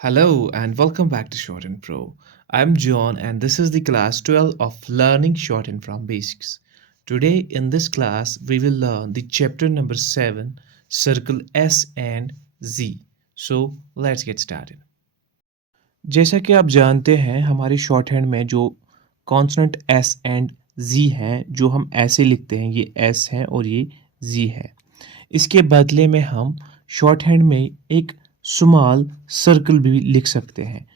Hello and welcome back to Shorthand Pro. I'm John and this is the class 12 of Learning Shorthand from Basics. Today in this class we will learn the chapter number 7, Circle S and Z. So let's get started. जैसा कि आप जानते हैं हमारी short hand में जो consonant S and जी हैं जो हम ऐसे लिखते हैं ये एस है और ये जी है। इसके बदले में हम शॉर्ट हैंड में एक स्मॉल सर्कल भी लिख सकते हैं।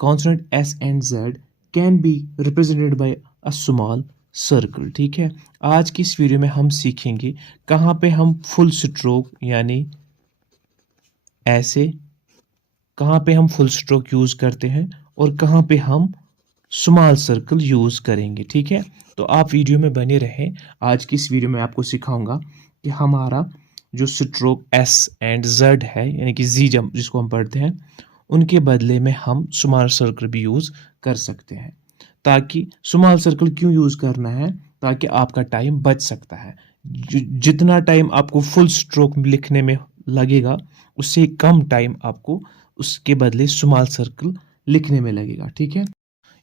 Consonant S and Z can be represented by a small circle. ठीक है, आज की इस वीडियो में हम सीखेंगे कहाँ पे हम फुल स्ट्रोक यानी ऐसे कहाँ पे हम फुल स्ट्रोक यूज़ करते हैं और कहाँ पे हम स्मॉल सर्कल यूज़ करेंगे। ठीक है, तो आप वीडियो में बने रहें। आज की इस वीडियो में आपको सिखाऊंगा कि हमारा जो स्ट्रोक एस एंड जेड है यानी कि जी जब जिसको हम पढ़ते हैं उनके बदले में हम स्मॉल सर्कल भी यूज़ कर सकते हैं। ताकि स्मॉल सर्कल क्यों यूज़ करना है? ताकि आपका टाइम बच सकता है। जितना टाइम आपको फुल स्ट्रोक लिखने में लगेगा उससे कम टाइम आपको उसके बदले स्मॉल सर्कल लिखने में लगेगा। ठीक है,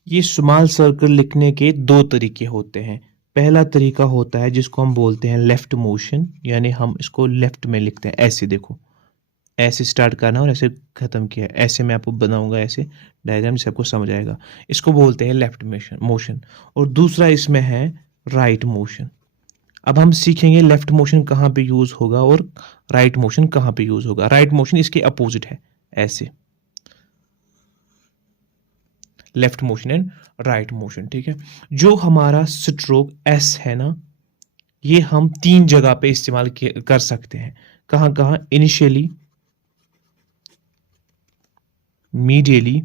ये स्मॉल सर्कल लिखने के दो तरीके होते हैं। पहला तरीका होता है जिसको हम बोलते हैं लेफ्ट मोशन, यानी हम इसको लेफ्ट में लिखते हैं। ऐसे देखो, ऐसे स्टार्ट करना और ऐसे खत्म किया। ऐसे मैं आपको बनाऊंगा ऐसे डायग्राम से आपको समझ आएगा। इसको बोलते हैं लेफ्ट मोशन। और दूसरा इसमें है राइट मोशन। अब हम सीखेंगे लेफ्ट मोशन कहाँ पे यूज होगा और राइट मोशन कहाँ पे यूज होगा। राइट मोशन इसके अपोजिट है, ऐसे left motion and right motion. ठीक है, जो हमारा स्ट्रोक एस है ना, ये हम तीन जगह पे इस्तेमाल कर सकते हैं। कहाँ कहाँ? इनिशियली, मीडियली,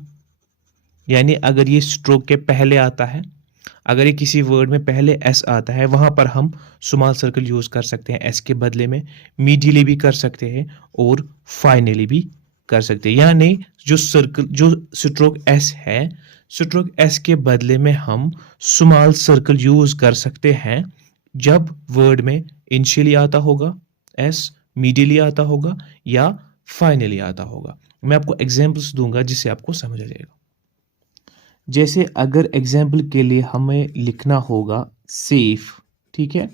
यानी अगर ये स्ट्रोक के पहले आता है, अगर ये किसी वर्ड में पहले एस आता है वहां पर हम स्मॉल सर्कल यूज कर सकते हैं एस के बदले में। मीडियली भी कर सकते हैं और फाइनली भी कर सकते हैं। यानी जो स्ट्रोक एस है, स्ट्रोक एस के बदले में हम स्मॉल सर्कल यूज कर सकते हैं जब वर्ड में इनिशियली आता होगा एस, मीडियली आता होगा या फाइनली आता होगा। मैं आपको एग्जांपल्स दूंगा जिससे आपको समझ आ जाएगा। जैसे अगर एग्जाम्पल के लिए हमें लिखना होगा सेफ। ठीक है,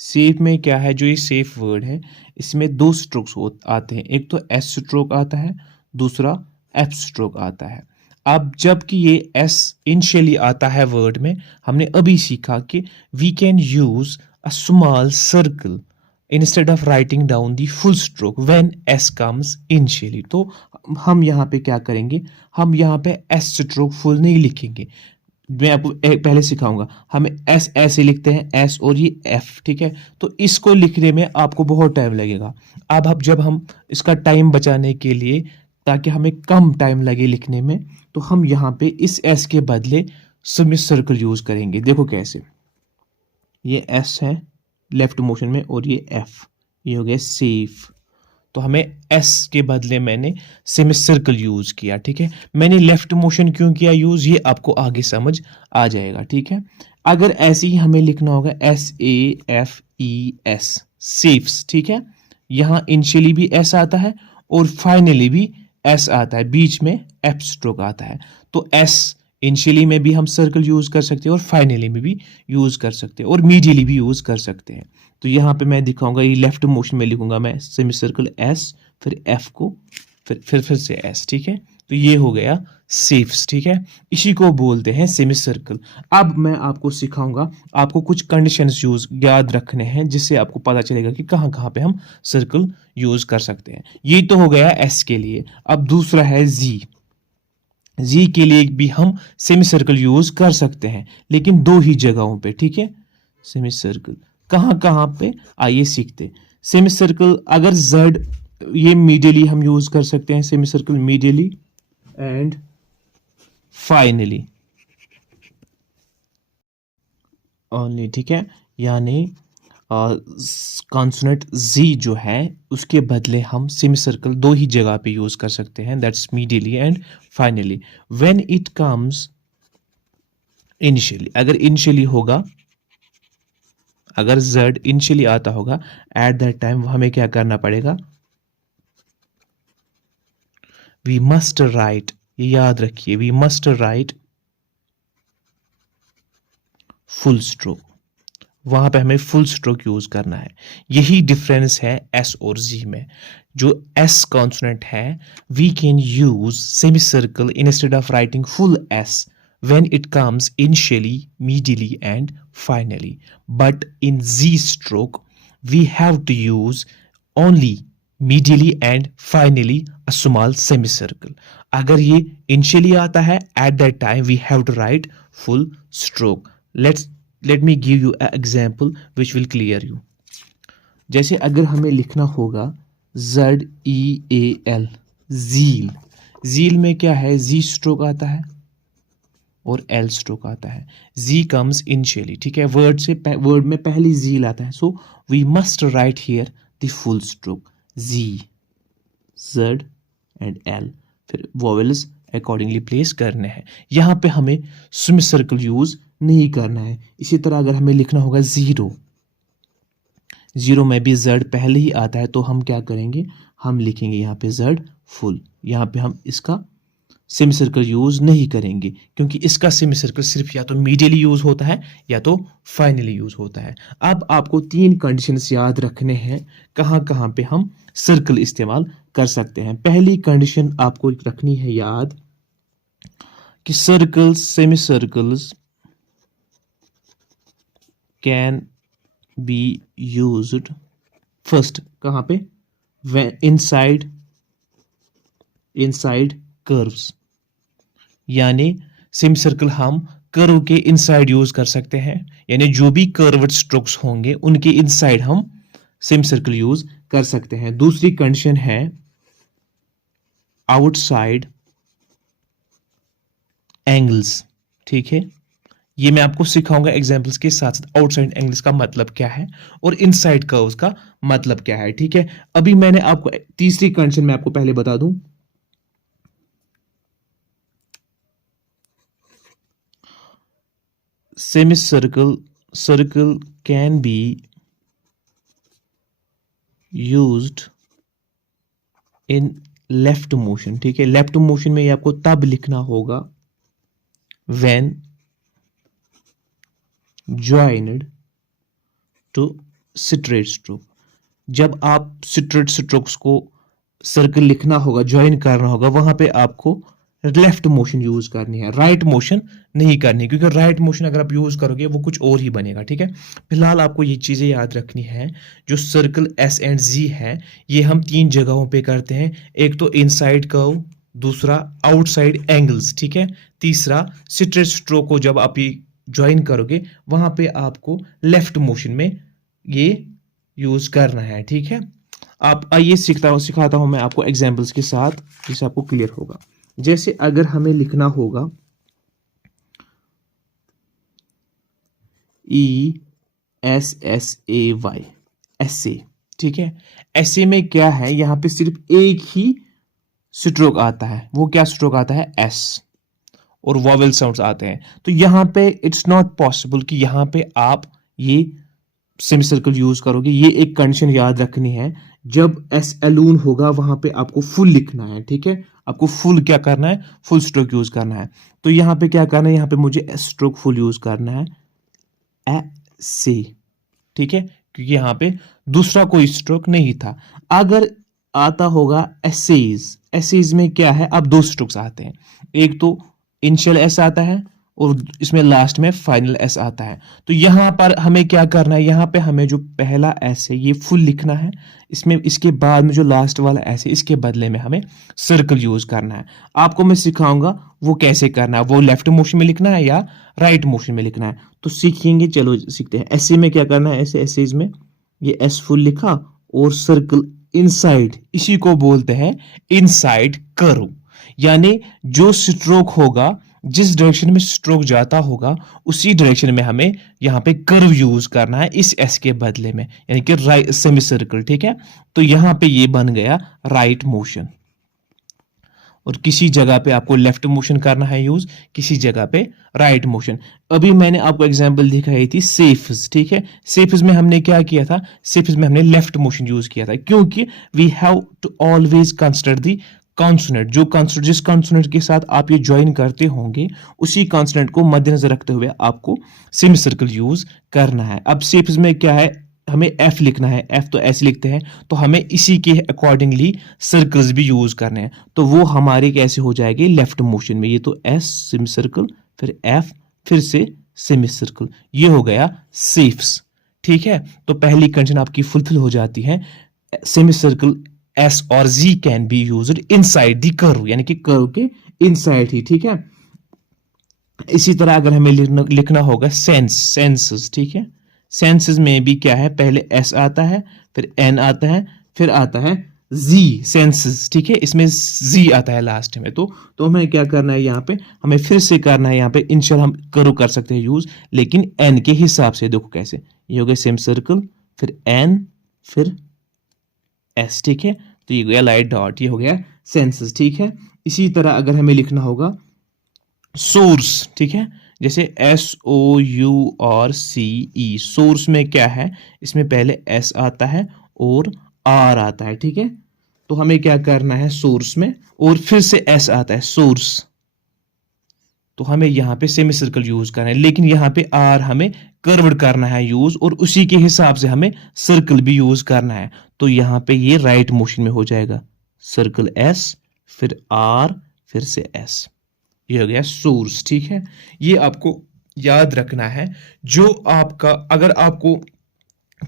सेफ में क्या है, जो ये सेफ वर्ड है इसमें दो स्ट्रोक्स आते हैं। एक तो एस स्ट्रोक आता है, दूसरा एफ स्ट्रोक आता है। अब जबकि ये एस इनिशियली आता है वर्ड में, हमने अभी सीखा कि we can use a small circle instead of writing down the full stroke when S comes initially. तो हम यहाँ पे क्या करेंगे, हम यहाँ पे एस स्ट्रोक फुल नहीं लिखेंगे। मैं आपको पहले सिखाऊंगा। हम एस ऐसे लिखते हैं, एस और ये एफ। ठीक है, तो इसको लिखने में आपको बहुत टाइम लगेगा। अब जब हम इसका टाइम बचाने के लिए, ताकि हमें कम टाइम लगे लिखने में, तो हम यहाँ पे इस एस के बदले सेमी सर्कल यूज करेंगे। देखो कैसे, ये एस है लेफ्ट मोशन में और ये एफ, ये हो गया सेफ। तो हमें एस के बदले मैंने सेमी सर्कल यूज किया। ठीक है, मैंने लेफ्ट मोशन क्यों किया यूज, ये आपको आगे समझ आ जाएगा। ठीक है, अगर ऐसे ही हमें लिखना होगा S A F E S, safes. ठीक है, यहां इनिशियली भी एस आता है और फाइनली भी एस आता है, बीच में एफ स्ट्रोक आता है। तो एस इनिशियली में भी हम सर्कल यूज कर सकते हैं और फाइनली में भी यूज कर सकते हैं और मीडियली भी यूज कर सकते हैं। तो यहाँ पे मैं दिखाऊंगा, ये लेफ्ट मोशन में लिखूंगा मैं सेमी सर्कल एस, फिर एफ को, फिर से एस। ठीक है, तो ये हो गया सेफ्स। ठीक है, इसी को बोलते हैं सेमी सर्कल। अब मैं आपको सिखाऊंगा, आपको कुछ कंडीशंस यूज याद रखने हैं जिससे आपको पता चलेगा कि कहाँ कहाँ पे हम सर्कल यूज कर सकते हैं। ये तो हो गया एस के लिए। अब दूसरा है जी। जी के लिए भी हम सेमी सर्कल यूज कर सकते हैं, लेकिन दो ही जगहों पे। ठीक है, सेमी सर्कल कहाँ कहाँ पे, आइए सीखते। सेमी सर्कल अगर जेड, ये मीडियली हम यूज कर सकते हैं semi circle, medially and finally only. ठीक है, यानी कॉन्सोनेंट जी जो है उसके बदले हम सेमी सर्कल दो ही जगह पे यूज कर सकते हैं, that's medially and finally. When it comes initially, अगर इनिशियली होगा, अगर z इनिशियली आता होगा, एट दैट टाइम हमें क्या करना पड़ेगा, वी मस्ट राइट, ये याद रखिए, we must write full stroke. वहां पे हमें फुल स्ट्रोक यूज करना है। यही डिफरेंस है एस और जी में। जो एस कॉन्सोनेंट है, we can use semi circle instead of writing full S when it comes initially, medially and finally. But in Z stroke, we have to use only medially and finally a small semicircle. अगर ये initially आता है, at that time we have to write full stroke. Let me give you an example which will clear you. जैसे अगर हमें लिखना होगा ZEAL, zeal. Zeal में क्या है, Z स्ट्रोक आता है और एल स्ट्रोक आता है। जी कम्स इनिशियली, ठीक है, वर्ड में पहली जी आता है। So we must write here the full stroke, G, Z and L, फिर वोवेल्स अकॉर्डिंगली प्लेस करने हैं। यहाँ पे हमें सेमी सर्कल यूज नहीं करना है। इसी तरह अगर हमें लिखना होगा जीरो, जीरो में भी जेड पहले ही आता है, तो हम क्या करेंगे, हम लिखेंगे यहाँ पे जेड फुल। यहाँ पे हम इसका सेमी सर्कल यूज नहीं करेंगे, क्योंकि इसका सेमी सर्कल सिर्फ या तो मीडियली यूज होता है या तो फाइनली यूज होता है। अब आपको तीन कंडीशंस याद रखने हैं कहाँ कहाँ पे हम सर्कल इस्तेमाल कर सकते हैं। पहली कंडीशन आपको रखनी है याद कि circles, semi circles can be used first कहाँ पे, इनसाइड कर्व्स। यानी सेमी सर्कल हम कर्व के इनसाइड यूज कर सकते हैं, यानी जो भी कर्व्ड स्ट्रोक्स होंगे उनके इनसाइड हम सेमी सर्कल यूज कर सकते हैं। दूसरी कंडीशन है आउटसाइड एंगल्स, ठीक है, ये मैं आपको सिखाऊंगा एग्जांपल्स के साथ साथ। आउटसाइड एंगल्स का मतलब क्या है और इनसाइड कर्व्स का मतलब क्या है, ठीक है। अभी मैंने आपको तीसरी कंडीशन में आपको पहले बता दूं, circle can be used in left motion, ठीक है। लेफ्ट मोशन में ये आपको तब लिखना होगा when joined to straight stroke। जब आप स्ट्रेट स्ट्रोक्स को सर्कल लिखना होगा, ज्वाइन करना होगा, वहां पे आपको लेफ्ट मोशन यूज करनी है, राइट मोशन नहीं करनी, क्योंकि राइट मोशन अगर आप यूज करोगे वो कुछ और ही बनेगा, ठीक है। फिलहाल आपको ये चीजें याद रखनी है। जो सर्कल एस एंड जी है, ये हम तीन जगहों पे करते हैं। एक तो इनसाइड कर्व, दूसरा आउटसाइड एंगल्स, ठीक है, तीसरा स्ट्रेट स्ट्रोक को जब आप ये ज्वाइन करोगे वहां पे आपको लेफ्ट मोशन में ये यूज करना है, ठीक है। आप आइए सिखाता हूं मैं आपको एग्जाम्पल्स के साथ, जिससे आपको क्लियर होगा। जैसे अगर हमें लिखना होगा ESSAY, ऐसे, ठीक है। ऐसे में क्या है, यहां पे सिर्फ एक ही स्ट्रोक आता है, वो क्या स्ट्रोक आता है, एस, और वॉवेल साउंड्स आते हैं। तो यहां पे इट्स नॉट पॉसिबल कि यहां पे आप ये सेमी सर्कल यूज करोगे। ये एक कंडीशन याद रखनी है, जब एस एलून होगा वहां पे आपको फुल लिखना है, ठीक है। आपको फुल क्या करना है, फुल स्ट्रोक यूज करना है। तो यहां पे क्या करना है, यहां पे मुझे एस स्ट्रोक फुल यूज करना है, ऐसे, ठीक है, क्योंकि यहां पे दूसरा कोई स्ट्रोक नहीं था। अगर आता होगा एसेज, एसेज में क्या है, अब दो स्ट्रोक्स आते हैं, एक तो इनिशियल एस आता है और इसमें लास्ट में फाइनल एस आता है। तो यहां पर हमें क्या करना है, यहां पे हमें जो पहला एस है ये फुल लिखना है, इसमें इसके बाद में जो लास्ट वाला एस है इसके बदले में हमें सर्कल यूज करना है। आपको मैं सिखाऊंगा वो कैसे करना है, वो लेफ्ट मोशन में लिखना है या राइट मोशन में लिखना है, तो सीखेंगे। चलो सीखते हैं। ऐसे में क्या करना है, ऐसे ऐसे में ये एस फुल लिखा और सर्कल इनसाइड, इसी को बोलते हैं इनसाइड कर्व। यानी जो स्ट्रोक होगा, जिस डायरेक्शन में स्ट्रोक जाता होगा उसी डायरेक्शन में हमें यहां पे कर्व यूज करना है इस एस के बदले में, यानी कि राइट सेमी सर्कल, ठीक है। तो यहां पे ये बन गया राइट मोशन, और किसी जगह पे आपको लेफ्ट मोशन करना है यूज, किसी जगह पे राइट मोशन। अभी मैंने आपको एग्जांपल दिखाई थी सेफ्स, ठीक है। सेफ्स में हमने क्या किया था, सेफ्स में हमने लेफ्ट मोशन यूज किया था, क्योंकि we have to always consider the consonant, जिस कॉन्सोनेंट के साथ आप ये ज्वाइन करते होंगे उसी कॉन्सोनेंट को मद्देनजर रखते हुए आपको सेमी सर्कल यूज करना है। अब शेप्स में क्या है, हमें एफ लिखना है, एफ तो ऐसे लिखते हैं, तो हमें इसी के अकॉर्डिंगली सर्कल्स भी यूज करने हैं, तो वो हमारे कैसे हो जाएंगे लेफ्ट मोशन में। ये तो एस सेमी सर्कल, फिर एफ, फिर से सेमी सर्कल, ये हो गया शेप्स। ठीक है, तो पहली कंडीशन आपकी फुलफिल हो जाती है, सेमी सर्कल एस और G can be used inside the curve, यानी कि कर्व के इनसाइड ही। ठीक है, इसी तरह अगर हमें लिखना होगा सेंसेस, ठीक है, सेंसेस में भी क्या है, पहले एस आता है, फिर एन आता है, फिर आता है जी, सेंसेस। ठीक है, इसमें जी आता है लास्ट में। तो हमें क्या करना है, यहाँ पे हमें फिर से करना है, यहाँ पे इंशियल हम कर्व कर सकते हैं यूज, लेकिन एन के हिसाब से। देखो कैसे, ये हो गया सेम सर्कल, फिर एन, फिर एस। ठीक है, तो ये हो गया लाइट डॉट, ये हो गया सेंसेस। ठीक है, इसी तरह अगर हमें लिखना होगा सोर्स, ठीक है, जैसे एस ओ यू और सी ई, सोर्स में क्या है, इसमें पहले एस आता है और आर आता है। ठीक है, तो हमें क्या करना है सोर्स में, और फिर से एस आता है सोर्स, तो हमें यहां पे सेमी सर्कल यूज करना है, लेकिन यहां पे आर हमें कर्व्ड करना है यूज, और उसी के हिसाब से हमें सर्कल भी यूज करना है। तो यहां पे ये राइट मोशन में हो जाएगा, सर्कल एस, फिर आर, फिर से एस, ये हो गया सोर्स। ठीक है, ये आपको याद रखना है। जो आपका, अगर आपको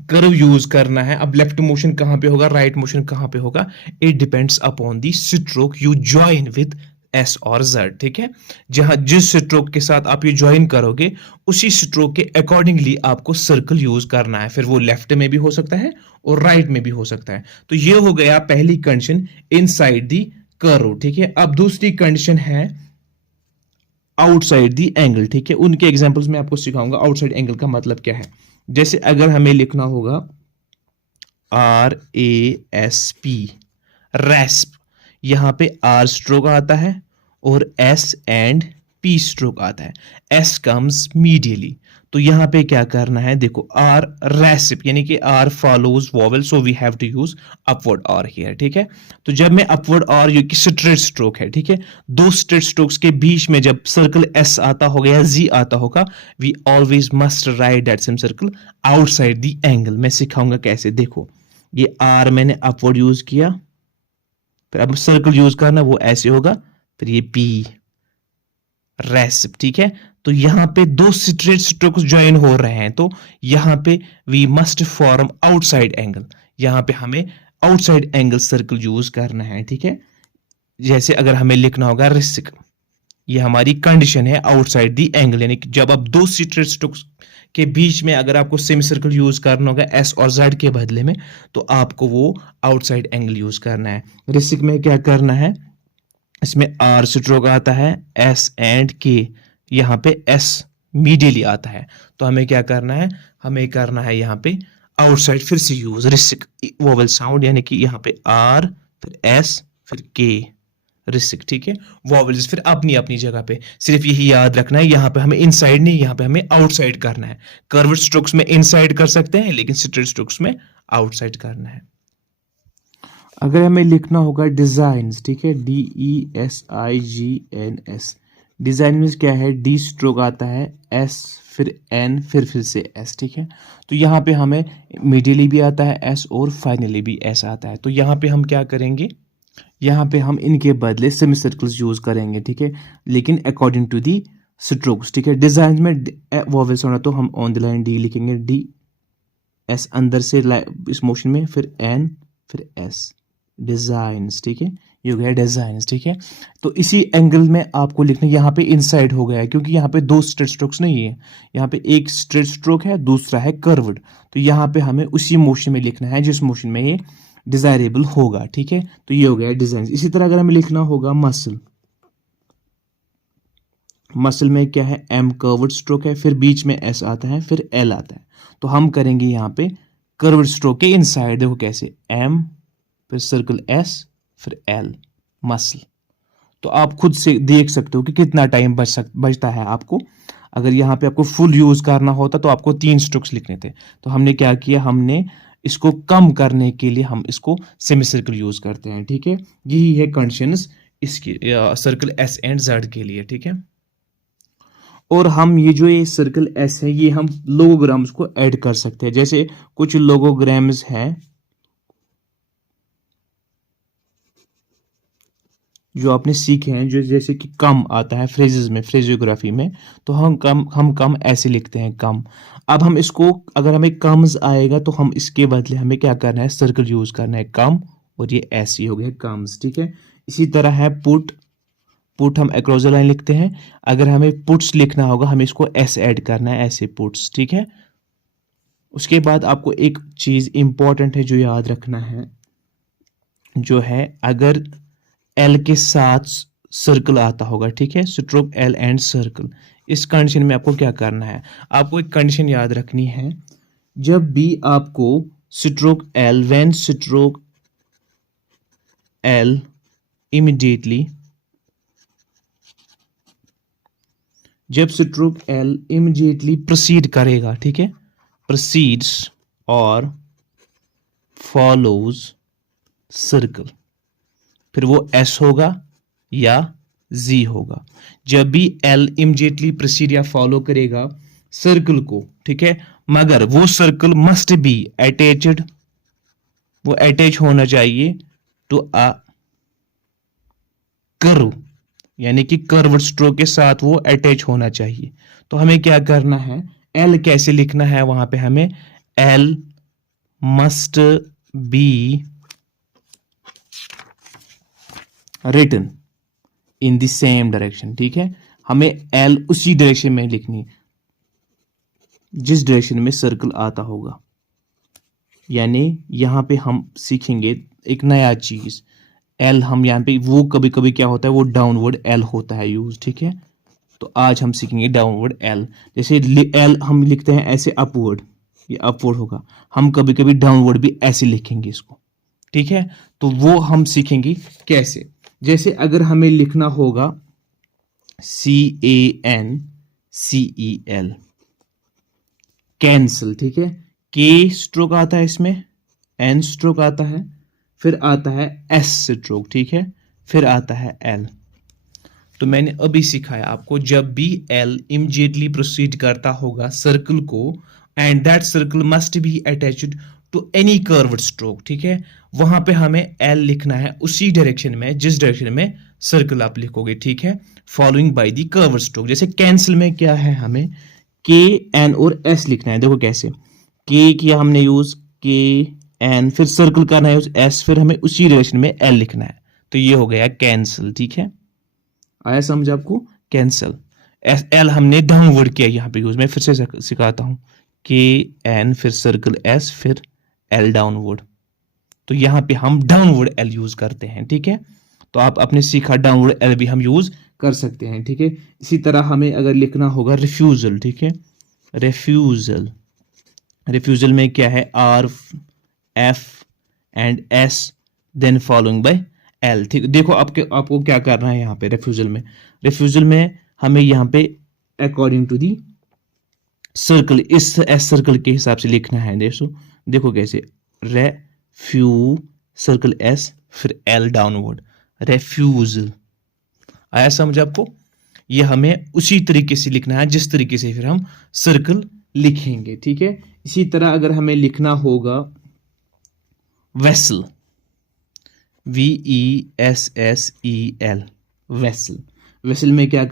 कर्व यूज करना है, अब लेफ्ट मोशन कहां पे होगा, राइट मोशन कहां पे होगा, it depends upon the stroke you join with S और जेड। ठीक है, जहां जिस स्ट्रोक के साथ आप ये ज्वाइन करोगे उसी स्ट्रोक के अकॉर्डिंगली आपको सर्कल यूज करना है, फिर वो लेफ्ट में भी हो सकता है और राइट में भी हो सकता है। तो ये हो गया पहली कंडीशन, इनसाइड दी कर्व। ठीक है, अब दूसरी कंडीशन है आउटसाइड दी एंगल। ठीक है, उनके एग्जांपल्स में आपको सिखाऊंगा आउटसाइड एंगल का मतलब क्या है। जैसे अगर हमें लिखना होगा आर ए एस पी, रेस्प, यहां पे आर स्ट्रोक आता है और एस एंड पी स्ट्रोक आता है, एस कम्स मीडियली। तो यहां पे क्या करना है, देखो आर रेसिप, यानी कि R follows vowel, so we have to use upward R here. ठीक है, तो जब मैं अपवर्ड आर, ये स्ट्रेट स्ट्रोक है, ठीक है, दो स्ट्रेट स्ट्रोक्स के बीच में जब सर्कल एस आता होगा या जी आता होगा, we always must write that same circle outside the angle. मैं सिखाऊंगा कैसे। देखो ये आर मैंने अपवर्ड यूज किया, फिर अब सर्कल यूज करना, वो ऐसे होगा, फिर ये पी रेसिप। ठीक है, तो यहां पे दो स्ट्रेट स्ट्रोक्स ज्वाइन हो रहे हैं, तो यहां पे we must form outside angle, यहां पे हमें आउटसाइड एंगल सर्कल यूज करना है। ठीक है, जैसे अगर हमें लिखना होगा रिस्क, ये हमारी कंडीशन है आउटसाइड दी एंगल, यानी कि जब आप दो स्ट्रेट स्ट्रोक्स के बीच में अगर आपको सेमी सर्कल यूज करना होगा एस और जेड के बदले में, तो आपको वो आउटसाइड एंगल यूज करना है। रिस्क में क्या करना है, इसमें आर स्ट्रोक आता है, एस एंड के, यहाँ पे एस मीडियली आता है, तो हमें क्या करना है, हमें करना है यहाँ पे आउटसाइड फिर से यूज रिस्क वोवेल साउंड, यानी कि यहाँ पे आर, फिर एस, फिर के, रिस्क। ठीक है, वॉवेल्स फिर अपनी अपनी जगह पे, सिर्फ यही याद रखना है, यहाँ पे हमें इनसाइड नहीं, यहाँ पे हमें आउटसाइड करना है। कर्व्ड स्ट्रोक्स में इनसाइड कर सकते हैं, लेकिन स्ट्रेट स्ट्रोक्स में आउटसाइड करना है। अगर हमें लिखना होगा डिजाइन्स, ठीक है, DESIGNS, डिजाइन में क्या है, डी स्ट्रोक आता है, एस, फिर एन, फिर से एस। ठीक है, तो यहाँ पे हमें मिडियली भी आता है एस और फाइनली भी एस आता है। तो यहाँ पे हम क्या करेंगे, यहाँ पे हम इनके बदले सेमी सर्कल्स यूज करेंगे। ठीक है, लेकिन अकॉर्डिंग टू दी स्ट्रोक्स। ठीक है, डिजाइन में वॉवेल्स होना, तो हम ऑन द लाइन डी लिखेंगे, डी एस अंदर से इस मोशन में, फिर एन, फिर एस, डिजाइन्स। ठीक है, ये हो गया डिजाइन्स। ठीक है, तो इसी एंगल में आपको लिखना, यहाँ पे इनसाइड हो गया है क्योंकि यहाँ पे दो स्ट्रेट स्ट्रोक्स नहीं है, यहाँ पे एक स्ट्रेट स्ट्रोक है, दूसरा है कर्व्ड, तो यहाँ पे हमें उसी मोशन में लिखना है जिस मोशन में ये डिजायरेबल होगा। ठीक है, तो ये हो गया डिजाइन। इसी तरह अगर हमें लिखना होगा मसल, मसल में क्या है, एम कर्व्ड स्ट्रोक है, फिर बीच में एस आता है, फिर एल आता है, तो हम करेंगे यहाँ पे कर्व्ड स्ट्रोक के इनसाइड। देखो कैसे, एम, फिर सर्कल एस, फिर एल, मसल। तो आप खुद से देख सकते हो कि कितना टाइम बचता है आपको। अगर यहाँ पे आपको फुल यूज करना होता तो आपको 3 स्ट्रोक्स लिखने थे, तो हमने क्या किया, हमने इसको कम करने के लिए हम इसको सेमी सर्कल यूज करते हैं, ठीक है। यही है कंडीशंस इसकी सर्कल एस एंड जेड के लिए, ठीक है। और हम ये जो ये सर्कल एस है ये हम लोगोग्राम्स को ऐड कर सकते हैं। जैसे कुछ लोगोग्राम्स हैं जो आपने सीखे हैं, जो जैसे कि कम आता है फ्रेजेस में, फ्रेजियोग्राफी में, तो हम कम ऐसे लिखते हैं कम। अब हम इसको, अगर हमें कम्स आएगा तो हम इसके बदले हमें क्या करना है, सर्कल यूज करना है कम, और ये ऐसे हो गया कम्स, ठीक है। इसी तरह है पुट, पुट हम अक्रॉस द लाइन लिखते हैं। अगर हमें पुट्स लिखना होगा हमें इसको एस ऐड करना है, ऐसे पुट्स, ठीक है। उसके बाद आपको एक चीज इंपॉर्टेंट है जो याद रखना है, जो है अगर एल के साथ सर्कल आता होगा, ठीक है, स्ट्रोक एल एंड सर्कल, इस कंडीशन में आपको क्या करना है, आपको एक कंडीशन याद रखनी है। जब भी आपको stroke L, when stroke L immediately, जब स्ट्रोक एल इमीडिएटली प्रोसीड करेगा, ठीक है, प्रोसीड्स और फॉलोज सर्कल, फिर वो एस होगा या जी होगा। जब भी एल इमीडिएटली प्रोसीड या फॉलो करेगा सर्कल को, ठीक है, मगर वो सर्कल मस्ट बी अटैच्ड, वो अटैच होना चाहिए टू अ कर्व, यानी कि कर्व्ड स्ट्रोक के साथ वो अटैच होना चाहिए। तो हमें क्या करना है, एल कैसे लिखना है, वहां पे हमें L must be written in the same direction, ठीक है। हमें एल उसी डायरेक्शन में लिखनी जिस डायरेक्शन में सर्कल आता होगा। यानी यहां पे हम सीखेंगे एक नया चीज, एल हम यहाँ पे, वो कभी कभी क्या होता है वो डाउनवर्ड एल होता है यूज, ठीक है। तो आज हम सीखेंगे डाउनवर्ड एल। जैसे एल हम लिखते हैं ऐसे अपवर्ड, ये अपवर्ड होगा, हम कभी कभी डाउनवर्ड भी ऐसे लिखेंगे इसको, ठीक है। तो वो हम सीखेंगे कैसे। जैसे अगर हमें लिखना होगा CANCEL, कैंसल, ठीक है, के स्ट्रोक आता है इसमें, एन स्ट्रोक आता है, फिर आता है एस स्ट्रोक, ठीक है, फिर आता है एल। तो मैंने अभी सिखाया आपको, जब भी एल इमीडिएटली प्रोसीड करता होगा सर्कल को, and that circle must be attached to any curved stroke, ठीक है, वहां पे हमें एल लिखना है उसी डायरेक्शन में जिस डायरेक्शन में सर्कल आप लिखोगे, ठीक है, following by the curved stroke. जैसे कैंसिल में क्या है, हमें के एन और एस लिखना है। देखो कैसे, के किया हमने यूज, के एन, फिर सर्कल करना है यूज एस, फिर हमें उसी डायरेक्शन में एल लिखना है। तो ये हो गया कैंसिल, ठीक है, आया समझ आपको, कैंसिल। एल हमने डाउनवर्ड किया यहाँ पे यूज, मैं फिर से सिखाता हूं, के एन फिर सर्कल एस फिर एल डाउनवर्ड। तो यहाँ पे हम डाउनवर्ड एल यूज करते हैं, ठीक है। तो आप आपने सीखा डाउनवर्ड एल भी हम यूज कर सकते हैं, ठीक है। इसी तरह हमें अगर लिखना होगा रिफ्यूजल, ठीक है, रिफ्यूजल, रिफ्यूजल में क्या है, R F and S then following by L, ठीक। देखो आपको क्या करना है यहाँ पे रिफ्यूजल में, रिफ्यूजल में हमें यहाँ पे अकॉर्डिंग टू दी सर्कल, इस एस सर्कल के हिसाब से लिखना है। देखो कैसे, रेफ्यू सर्कल एस फिर एल डाउनवर्ड, रेफ्यूजल, आया समझ आपको। ये हमें उसी तरीके से लिखना है जिस तरीके से फिर हम सर्कल लिखेंगे, ठीक है। इसी तरह अगर हमें लिखना होगा वेसल, VESSEL, वेसल, वेसल में क्या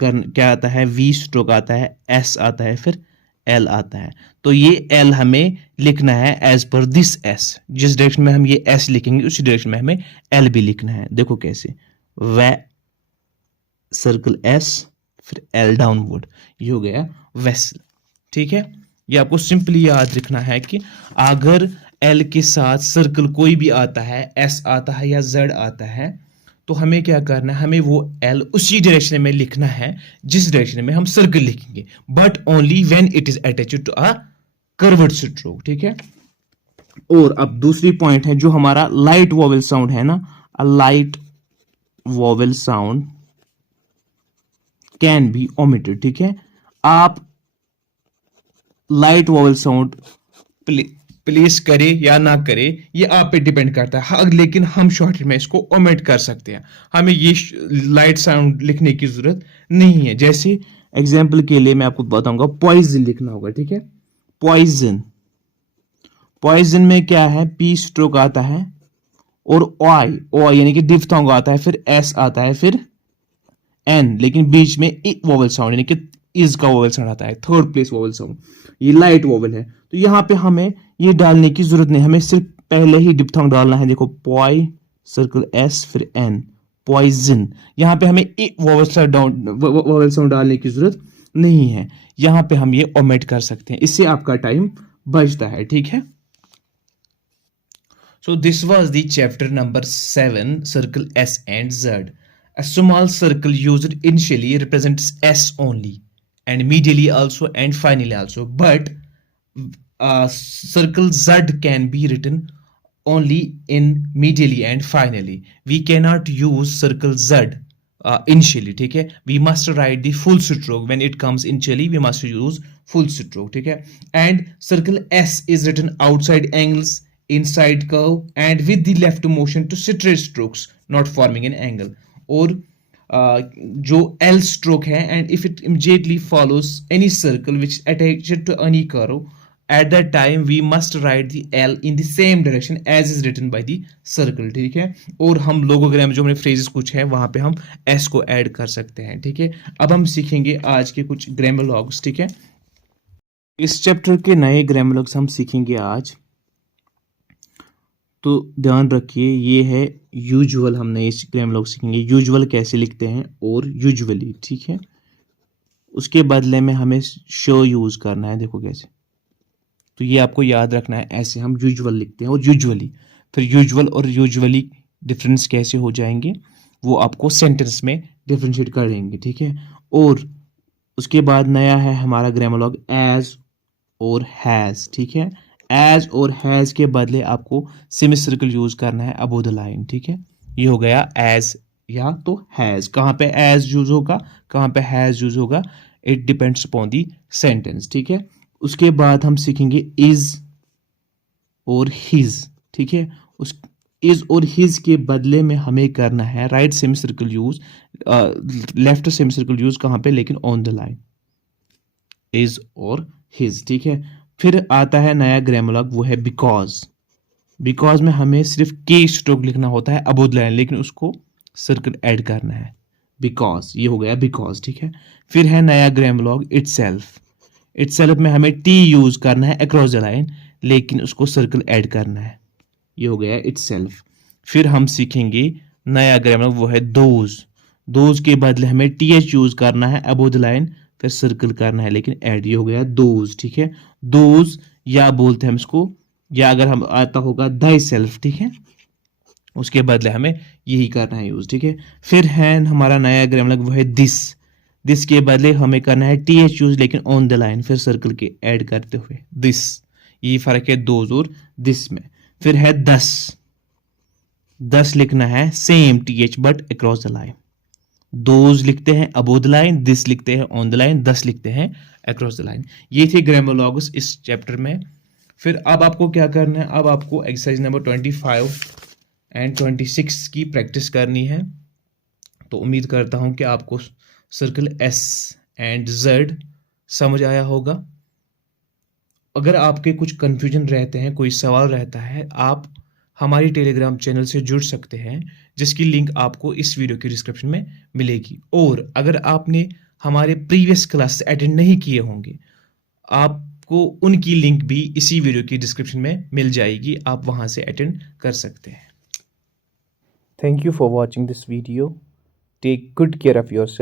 आता है, V स्ट्रोक आता है, S आता है, फिर L आता है। तो ये L हमें लिखना है एज पर दिस S, जिस डायरेक्शन में हम ये S लिखेंगे उसी डायरेक्शन में हमें L भी लिखना है। देखो कैसे, वे सर्कल S फिर L डाउनवर्ड, ये हो गया वेसल, ठीक है। ये आपको सिंपली याद रखना है कि अगर एल के साथ सर्कल कोई भी आता है, एस आता है या जेड आता है, तो हमें क्या करना है, हमें वो एल उसी डायरेक्शन में लिखना है जिस डायरेक्शन में हम सर्कल लिखेंगे, but only when it is attached to a curved stroke, ठीक है। और अब दूसरी पॉइंट है जो हमारा लाइट वोवेल साउंड है ना, a light vowel sound can be omitted, ठीक है। आप लाइट वोवेल साउंड प्लेस करे या ना करे ये आप पे डिपेंड करता है। लेकिन हम शॉर्टकट में इसको ओमिट कर सकते हैं, हमें ये लाइट साउंड लिखने की जरूरत नहीं है। जैसे एग्जाम्पल के लिए मैं आपको बताऊंगा, पॉइजन लिखना होगा, ठीक है। पॉइजन, पॉइजन में क्या है, पी स्ट्रोक आता है और ओआई, ओआई यानी कि डिफ्थोंग आता है, फिर एस आता है, फिर एन, लेकिन बीच में ई वोवल साउंड यानी कि इज का वोवल साउंड आता है, थर्ड प्लेस वोवल साउंड, ये लाइट वोवल है। तो यहाँ पे हमें ये डालने की जरूरत नहीं, हमें सिर्फ पहले ही डिप्थोंग डालना है। देखो पॉय सर्कल एस फिर एन, पॉइजन। यहाँ पे हमें ई वोवल साउंड डालने की जरूरत नहीं है, यहाँ पे हम ये ओमिट कर सकते हैं, इससे आपका टाइम बचता है, ठीक है। So this was the chapter number 7, circle S and Z. A small circle used initially represents S only, and medially also and finally also. But circle Z can be written only in medially and finally. We cannot use circle Z initially, ठीक है। We must write the full stroke when it comes initially. We must use full stroke, ठीक है। And circle S is written outside angles, inside curve and with the left motion to straight strokes not forming an angle, और जो L stroke है and if it immediately follows any circle which attached to any curve, at that time we must write the L in the same direction as is written by the circle, ठीक है। और हम लोगोग्राम जो हमारे phrases कुछ है वहां पे हम S को ऐड कर सकते हैं, ठीक है। अब हम सीखेंगे आज के कुछ ग्रामर, ठीक है। इस चैप्टर के नए ग्रामर हम सीखेंगे आज, तो ध्यान रखिए ये है यूजुअल, हमने इस ग्रामर सीखेंगे यूजुअल कैसे लिखते हैं और यूजुअली, ठीक है। उसके बदले में हमें शो यूज करना है, देखो कैसे, तो ये आपको याद रखना है, ऐसे हम यूजुअल लिखते हैं और यूजुअली, फिर यूजुअल और यूजुअली डिफरेंस कैसे हो जाएंगे वो आपको सेंटेंस में डिफरेंशिएट कर देंगे, ठीक है। और उसके बाद नया है हमारा ग्रामर एज और हैज, ठीक है। एज और हैज के बदले आपको सेमी सर्कल यूज करना है अबव द लाइन, ठीक है। ये हो गया एज या तो हैज। कहाँ पे एज यूज होगा, कहाँ पे हैज यूज होगा, it depends upon the sentence, ठीक है। उसके बाद हम सीखेंगे इज और हिज, ठीक है। उस इज और हिज के बदले में हमें करना है right semi circle use, left semi circle use कहाँ पे, लेकिन ऑन द लाइन, इज और हिज, ठीक है। फिर आता है नया ग्रामर, वो है बिकॉज। बिकॉज में हमें सिर्फ के स्ट्रोक लिखना होता है अबव द लाइन, लेकिन उसको सर्कल ऐड करना है, बिकॉज, ये हो गया बिकॉज, ठीक है। फिर है नया ग्रामर इटसेल्फ। इटसेल्फ में हमें टी यूज करना है अक्रॉस द लाइन, लेकिन उसको सर्कल ऐड करना है, ये हो गया इटसेल्फ। फिर हम सीखेंगे नया ग्रामर, वो है दोज। दोज के बदले हमें टी एच यूज करना है अबव द लाइन, फिर सर्कल करना है लेकिन ऐड, ये हो गया दोज, ठीक है। दोज या बोलते हैं हम इसको, या अगर हम आता होगा दाई सेल्फ, ठीक है, उसके बदले हमें यही करना है यूज, ठीक है। फिर है हमारा नया ग्रामर, वो है दिस। दिस के बदले हमें करना है टी एच यूज लेकिन ऑन द लाइन, फिर सर्कल के ऐड करते हुए दिस। ये फर्क है दोज और दिस में। फिर है दस। दस लिखना है same T H but across the line. Those लिखते हैं अबव द लाइन, दिस लिखते हैं ऑन द लाइन, दस लिखते हैं अक्रॉस द लाइन। ये थे ग्रामर इस चैप्टर में। फिर अब आपको क्या करना है, अब आपको एक्सरसाइज नंबर 25 एंड 26 की प्रैक्टिस करनी है। तो उम्मीद करता हूं कि आपको सर्कल एस एंड जेड समझ आया होगा। अगर आपके कुछ कंफ्यूजन रहते हैं, कोई सवाल रहता है, आप हमारी टेलीग्राम चैनल से जुड़ सकते हैं, जिसकी लिंक आपको इस वीडियो की डिस्क्रिप्शन में मिलेगी। और अगर आपने हमारे प्रीवियस क्लास अटेंड नहीं किए होंगे, आपको उनकी लिंक भी इसी वीडियो की डिस्क्रिप्शन में मिल जाएगी, आप वहां से अटेंड कर सकते हैं। Thank you for watching this video. Take good care of yourself.